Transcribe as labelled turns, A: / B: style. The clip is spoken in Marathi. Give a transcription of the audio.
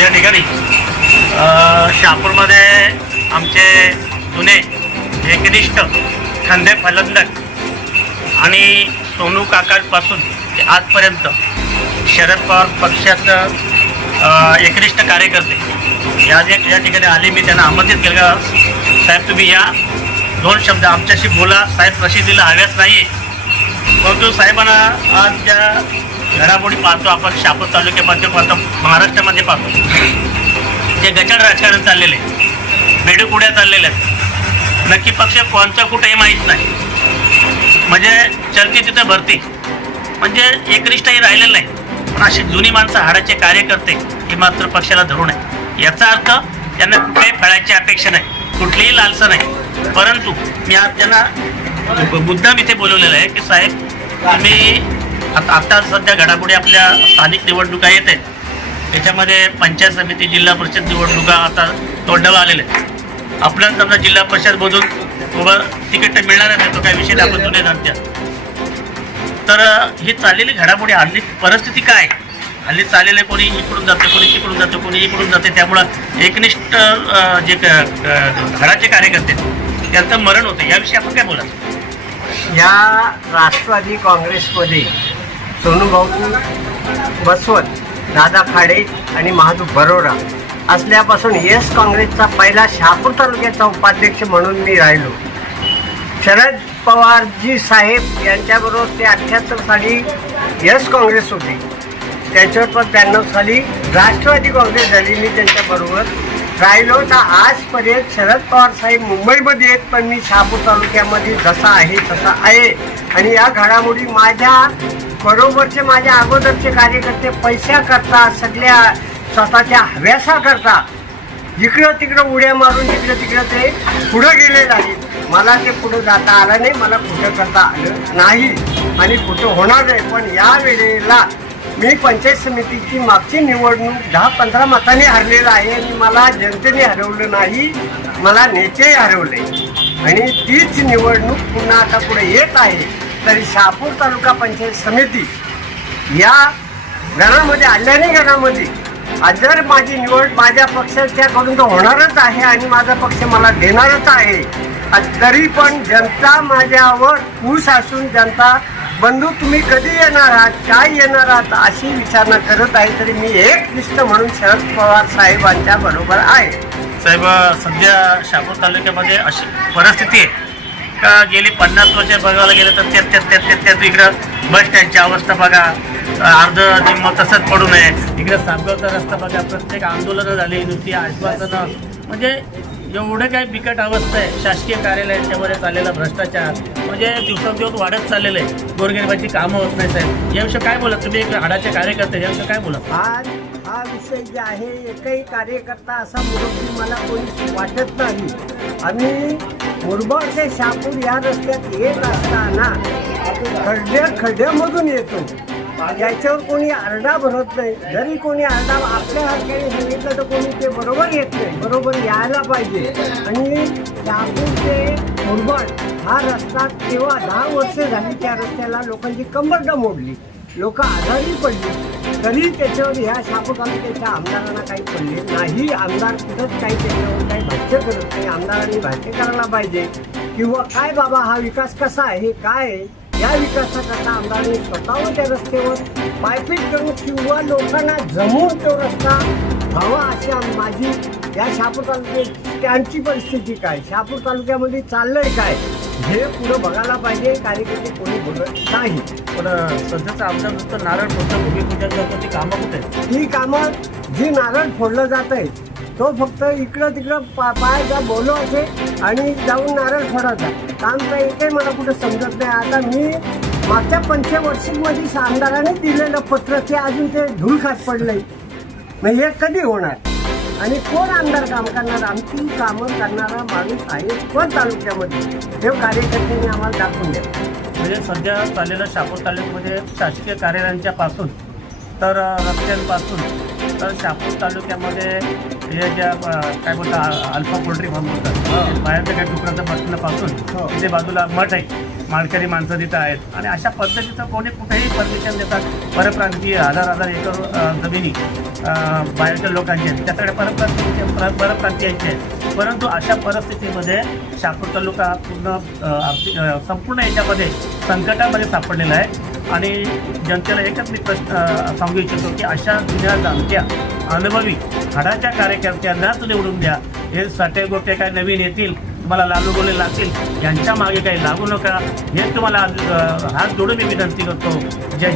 A: या ठिकाणी. शहापूरमध्ये आमचे जुने एकनिष्ठ खंदे फलंदक आणि सोनू काकांपासून ते आजपर्यंत शरद पवार पक्षाचं एकनिष्ठ कार्यकर्ते. या जे या ठिकाणी आले मी त्यांना आमंत्रित केलं. का साहेब तुम्ही या. दोन शब्द आमच्याशी बोला. साहेब प्रसिद्धीला हव्याच नाही परंतु साहेबांना आज त्या घडामोडी पाहतो आपण शापूर तालुक्यामध्ये पाहतो महाराष्ट्रामध्ये पाहतो. जे गचाड राजकारण चाललेले बेडूकुड्या चाललेल्या आहेत. नक्की पक्ष कोणचा कुठे हे माहीत नाही. म्हणजे चलती तिथं भरती. म्हणजे एकनिष्ठही राहिलेलं नाही. पण अशी जुनी माणसं हाडाचे कार्यकर्ते हे मात्र पक्षाला धरून आहे याचा अर्थ त्यांना कुठल्याही फळाची अपेक्षा नाही कुठलीही लालसा नाही. परंतु मी आज त्यांना मुद्दाम इथे बोलवलेलं आहे की साहेब तुम्ही आता आता सध्या घडामोडी आपल्या स्थानिक निवडणुका येत आहेत. त्याच्यामध्ये पंचायत समिती जिल्हा परिषद निवडणुका आता तोंडाला आलेल्या आहेत. आपल्याला समजा जिल्हा परिषदमधून बाबा तिकीट मिळणार नाही तो काही विषय आपण जुने जाणत्या. तर ही चाललेली घडामोडी हल्ली परिस्थिती काय? आहे? हल्ली चाललेले कोणी इकडून जातं कोणी तिकडून जातं कोणी इकडून जाते त्यामुळं एकनिष्ठ जे घराचे कार्यकर्ते त्यांचं मरण होतं. याविषयी आपण काय बोला
B: या राष्ट्रवादी काँग्रेसमध्ये सोनूभाऊ बसवत दादा खाडे आणि महादू बरोरा असल्यापासून येस काँग्रेसचा पहिला शहापूर तालुक्याचा उपाध्यक्ष म्हणून मी राहिलो. शरद पवारजी साहेब यांच्याबरोबर ते अठ्ठ्याहत्तर साली यस काँग्रेस होती. त्याच्यावर पण ब्याण्णव साली राष्ट्रवादी काँग्रेस झाली मी त्यांच्याबरोबर. राहिलो तर आजपर्यंत शरद पवार साहेब मुंबईमध्ये आहेत पण मी शहापूर तालुक्यामध्ये जसा आहे तसा आहे. आणि या घडामोडी माझ्या बरोबरचे माझ्या अगोदरचे कार्यकर्ते पैसा करता सगळ्या स्वतःच्या हव्यासा करता इकडं तिकडं उड्या मारून इकडं तिकडं ते पुढं गेले नाहीत मला ते पुढं जाता आलं नाही मला कुठं करता आलं नाही. आणि कुठं होणार नाही. पण या वेळेला मी पंचायत समितीची मागची निवडणूक दहा पंधरा मताने हरलेला आहे. आणि मला जनतेने हरवलं नाही मला नेते हरवले. आणि तीच निवडणूक पुन्हा आता पुढे येत आहे. तरी शहापूर तालुका पंचायत समिती या घरामध्ये आल्याने घरामध्ये जर माझी निवड माझ्या पक्षाच्याकडून तर होणारच आहे आणि माझा पक्ष मला देणारच आहे. तरी पण जनता माझ्यावर खुश असून जनता बंधू तुम्ही कधी येणार आहात? काय येणार आहात? अशी विचारणा करत आहे तरी मी एक निष्ठ म्हणून शरद पवार साहेबांच्या बरोबर आहे.
A: साहेब सध्या शापूर तालुक्यामध्ये अशी परिस्थिती आहे. का गेली पन्नास वर्ष बघायला गेलं तर त्यात त्यात त्यात त्यात त्यात इकडं बस स्टँडची अवस्था बघा. अर्ध निम्म तसंच पडू नये. इकडं सापगावचा रस्ता बघा. प्रत्येक आंदोलनं झाली नुसती आश्वासनं. म्हणजे एवढं काय बिकट अवस्था आहे. शासकीय कार्यालयाच्यामध्ये चाललेला भ्रष्टाचार. म्हणजे दिवसांदिवस वाढत चाललेलं आहे. गोरगरिबाची कामं होत नाही साहेब. याविषयी काय बोला तुम्ही एक हाडाचे कार्यकर्ते याविषयी काय बोला
B: आज हा विषय जे आहे एकही कार्यकर्ता असा मुलगी मला कोणी वाटत नाही. आम्ही मुरबाड ते शापूर या रस्त्यात येत असताना खड्ड्या खड्ड्यामधून येतो. याच्यावर कोणी आरडा भरत नाही. जरी कोणी आरडा आपल्या हाताने सांगितलं तर कोणी ते बरोबर येत नाही. बरोबर यायला पाहिजे. आणि शहापूर ते मुरबाड हा रस्ता तेव्हा दहा वर्ष झाली त्या रस्त्याला लोकांची कंबरडं मोडली. लोक आजारी पडली. तरी त्याच्यावर ह्या शापूर त्याच्या आमदारांना काही पडले नाही. आमदार कुठंच काही त्याच्यावर काही भाष्य करत नाही. आमदारांनी भाष्य करायला पाहिजे. किंवा काय बाबा हा विकास कसा आहे? काय आहे? या विकासाकरता आमदारांनी स्वतःवर त्या रस्त्यावर पायपीट करून किंवा लोकांना जमून तो रस्ता व्हावा अशी माझी. या शहापूर तालुक्यात त्यांची परिस्थिती काय? शहापूर तालुक्यामध्ये चाललंय काय? हे पुढं बघायला पाहिजे कार्यकर्ते कोणी बोलत नाही.
A: पण सध्याचं आमदार नुसतं नारळ फोडतं भूमिपूजन करतो ती कामं कुठे आहेत?
B: ही कामं जी नारळ फोडलं जात आहे तो फक्त इकडं तिकडं पा पायाचा बोलो असे आणि जाऊन नारळ फोडायचा. काम तर एकही मला कुठं समजत नाही. आता मी मागच्या पंचवर्षीमध्ये आमदाराने दिलेलं पत्र ते अजून ते धूळ खात पडलंय. मग हे कधी होणार? आणि कोण आमदार काम करणार आमची कामं करणारा माणूस आहे कोण तालुक्यामध्ये. हे कार्यकर्त्यांनी आम्हाला दाखवून द्या
A: म्हणजे सध्या चाललेलं शहापूर तालुक्यामध्ये शासकीय कार्यालयांच्या पासून तर रस्त्यांपासून तर शहापूर तालुक्यामध्ये हे ज्या काय बोलतात अल्फा पोल्ट्री फार्म बोलतात. बाहेरच्या काही डुकराच्या बसण्यापासून
B: हो.
A: तिथे बाजूला मठ आहे. माळकरी माणसं तिथं आहेत. आणि अशा पद्धतीचं कोणी कुठेही परमिशन देतात. परप्रांतीय हजार हजार एकर जमिनी बाहेरच्या लोकांची आहेत. त्याकडे परप्रांतीय पर- परप्रांतीयांचे आहेत. परंतु अशा परिस्थितीमध्ये शापूर तालुका पूर्ण आर्थिक संपूर्ण याच्यामध्ये संकटामध्ये सापडलेला आहे. आणि जनतेला एकच मी प्रश्न सांगू इच्छितो की अशा जुन्या जाणत्या अनुभवी हाडाच्या कार्यकर्त्यांनाच निवडून द्या. हे साठे गोटे काय नवीन येतील? तुम्हाला लालू बोले लागतील यांच्या मागे काही लागू नका. हे तुम्हाला आज, हात जोडून मी विनंती करतो. जय